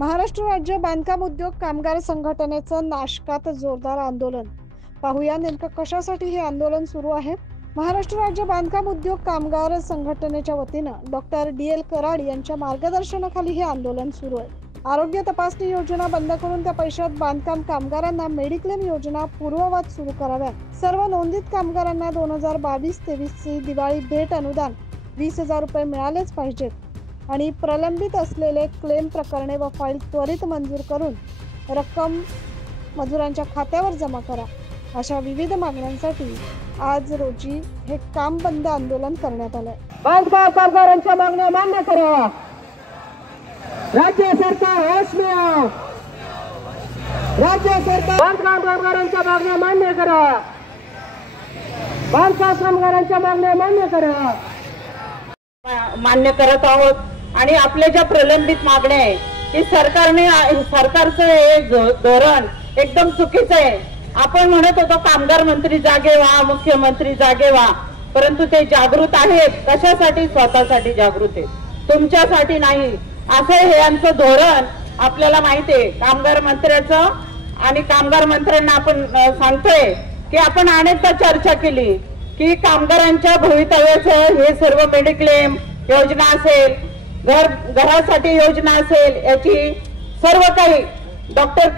महाराष्ट्र राज्य बांधकाम उद्योग कामगार संघटनेचं नाशकात जोरदार आंदोलन। पाहूया नेमकं कशासाठी हे आंदोलन सुरू आहे। महाराष्ट्र राज्य बांधकाम उद्योग कामगार संघटनेच्या वतीनं डॉक्टर DL कराड यांच्या मार्गदर्शनाखाली हे आंदोलन सुरू आहे। आरोग्य तपासणी योजना बंद करून त्या पैशात बांधकाम कामगारांना मेडिक्लेम योजना पूर्ववत सुरू कराव्यात। सर्व नोंदित कामगारांना 2022-23 ची दिवाळी भेट अनुदान 20,000 रुपये मिळालेच पाहिजेत आणि प्रलंबित असलेले क्लेम प्रकरणे व फाईल त्वरित मंजूर करून रक्कम मजुरांच्या खात्यावर जमा करा, अशा विविध मागण्यांसाठी आज रोजी हे काम बंद आंदोलन करण्यात आले। बांधकाम कामगारांच्या मागण्या मान्य करा। राज्य सरकार होश में आओ। राज्य सरकार बांधकाम कामगारांच्या मागण्या मान्य करा। बांधकाम कामगारांच्या मागण्या मान्य करा। मान्य करत आहोत आणि आपल्या ज्या प्रलंबित मागण्या आहे की सरकारचं हे धोरण एकदम चुकीचं आहे। आपण म्हणत होतो कामगार मंत्री जागे व्हा, मुख्यमंत्री जागे व्हा, परंतु ते जागृत आहेत कशासाठी? स्वतःसाठी जागृत आहेत, तुमच्यासाठी नाही। असं हे यांचं धोरण आपल्याला माहिती आहे कामगार मंत्र्याचं। आणि कामगार मंत्र्यांना आपण सांगतोय की आपण अनेकदा चर्चा केली की कामगारांच्या भवितव्याचं हे सर्व मेडिक्लेम योजना असेल, घरासाठी योजना असेल, याची सर्व काही डॉक्टर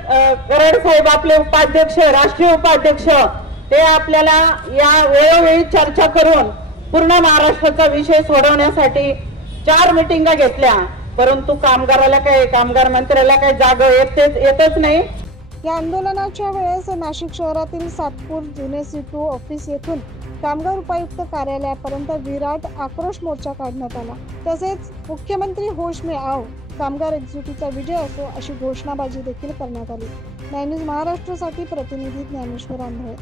कराड साहेब आपले उपाध्यक्ष, राष्ट्रीय उपाध्यक्ष, ते आपल्याला या वेळोवेळी चर्चा करून पूर्ण महाराष्ट्राचा विषय सोडवण्यासाठी 4 मीटिंगा घेतल्या, परंतु कामगार मंत्र्याला काही जागा येतच नाही। या आंदोलनाच्या वेळेस नाशिक शहरातील सातपूर जुने C2 ऑफिस येथून कामगार उपायुक्त कार्यालयापर्यंत विराट आक्रोश मोर्चा काढण्यात आला। तसेच मुख्यमंत्री होश में आओ, कामगार एकजुटीचा विजय असो, अशी घोषणाबाजी देखील करण्यात आली। 9 न्यूज महाराष्ट्रासाठी प्रतिनिधी ज्ञानेश्वर आंधळे।